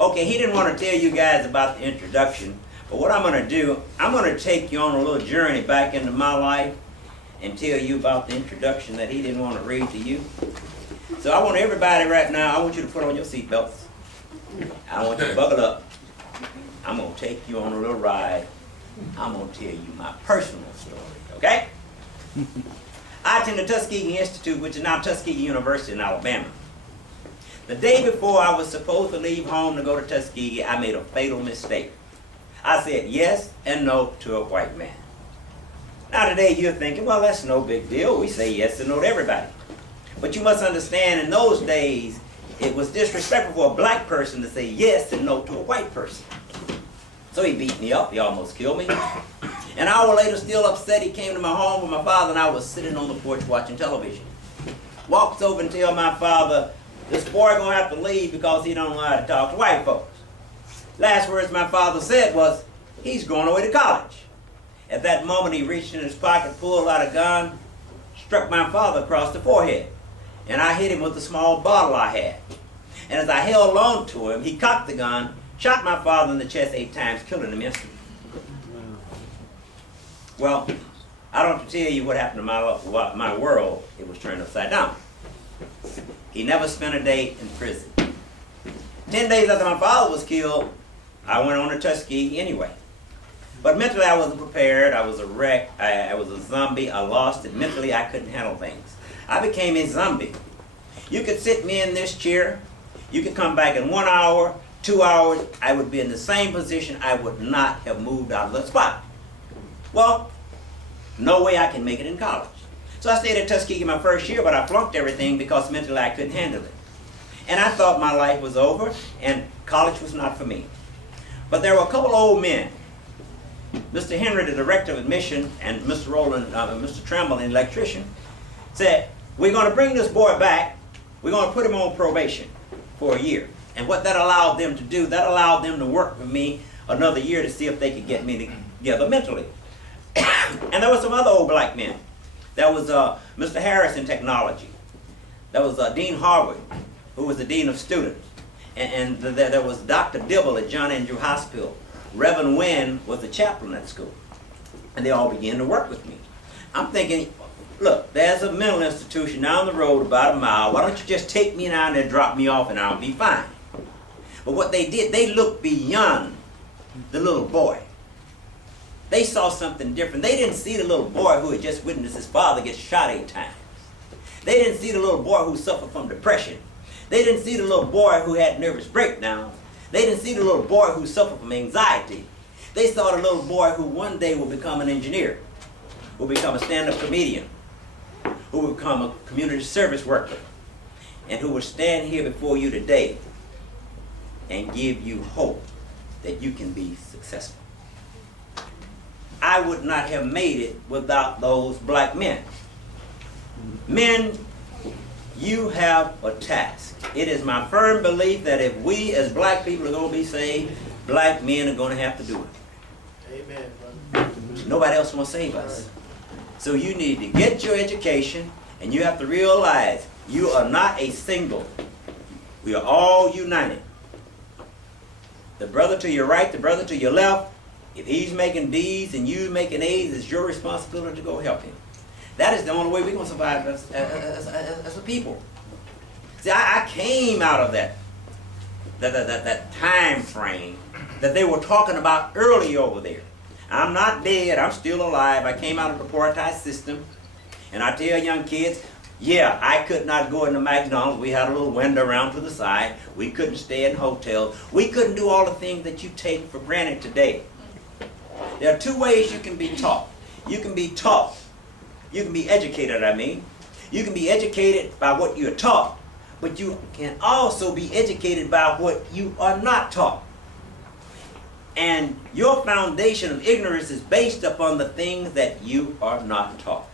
Okay, he didn't want to tell you guys about the introduction, but what I'm going to do, I'm going to take you on a little journey back into my life and tell you about the introduction that he didn't want to read to you. So I want everybody right now, I want you to put on your seatbelts. I want you to buckle up. I'm going to take you on a little ride. I'm going to tell you my personal story, okay? I attended the Tuskegee Institute, which is now Tuskegee University in Alabama. The day before I was supposed to leave home to go to Tuskegee, I made a fatal mistake. I said yes and no to a white man. Now today you're thinking, well, that's no big deal. We say yes and no to everybody. But you must understand, in those days, it was disrespectful for a black person to say yes and no to a white person. So he beat me up. He almost killed me. An hour later, still upset, he came to my home where my father and I was sitting on the porch watching television. Walks over and tells my father, this boy gonna have to leave because he don't know how to talk to white folks. Last words my father said was, he's going away to college. At that moment, he reached in his pocket, pulled out a gun, struck my father across the forehead. And I hit him with a small bottle I had. And as I held on to him, he cocked the gun, shot my father in the chest 8 times, killing him instantly. Well, I don't have to tell you what happened to my world. It was turned upside down. He never spent a day in prison. 10 days after my father was killed, I went on to Tuskegee anyway. But mentally I wasn't prepared. I was a wreck. I was a zombie. I lost it. Mentally I couldn't handle things. I became a zombie. You could sit me in this chair. You could come back in 1 hour, 2 hours. I would be in the same position. I would not have moved out of the spot. Well, no way I can make it in college. So I stayed at Tuskegee my first year, but I flunked everything because mentally I couldn't handle it. And I thought my life was over and college was not for me. But there were a couple old men. Mr. Henry, the director of admission, and Mr. Rowland, Mr. Tremble, the electrician, said, we're going to bring this boy back. We're going to put him on probation for a year. And what that allowed them to do, that allowed them to work with me another year to see if they could get me together mentally. And there were some other old black men. There was Mr. Harris in technology. There was Dean Harwood, who was the dean of students. And there was Dr. Dibble at John Andrew Hospital. Reverend Wynn was the chaplain at school. And they all began to work with me. I'm thinking, look, there's a mental institution down the road about a mile. Why don't you just take me down there and drop me off and I'll be fine. But what they did, they looked beyond the little boy. They saw something different. They didn't see the little boy who had just witnessed his father get shot 8 times. They didn't see the little boy who suffered from depression. They didn't see the little boy who had nervous breakdowns. They didn't see the little boy who suffered from anxiety. They saw the little boy who one day will become an engineer, will become a stand-up comedian, who will become a community service worker, and who will stand here before you today and give you hope that you can be successful. I would not have made it without those black men. Men, you have a task. It is my firm belief that if we as black people are going to be saved, black men are going to have to do it. Amen. Nobody else will save us. So you need to get your education, and you have to realize you are not a single. We are all united. The brother to your right, the brother to your left, if he's making D's and you making A's, it's your responsibility to go help him. That is the only way we're going to survive as a people. See, I came out of that time frame that they were talking about earlier over there. I'm not dead. I'm still alive. I came out of the apartheid system. And I tell young kids, yeah, I could not go into McDonald's. We had a little window around to the side. We couldn't stay in hotels. We couldn't do all the things that you take for granted today. There are 2 ways you can be taught. You can be taught. You can be educated, I mean. You can be educated by what you're taught, but you can also be educated by what you are not taught. And your foundation of ignorance is based upon the things that you are not taught.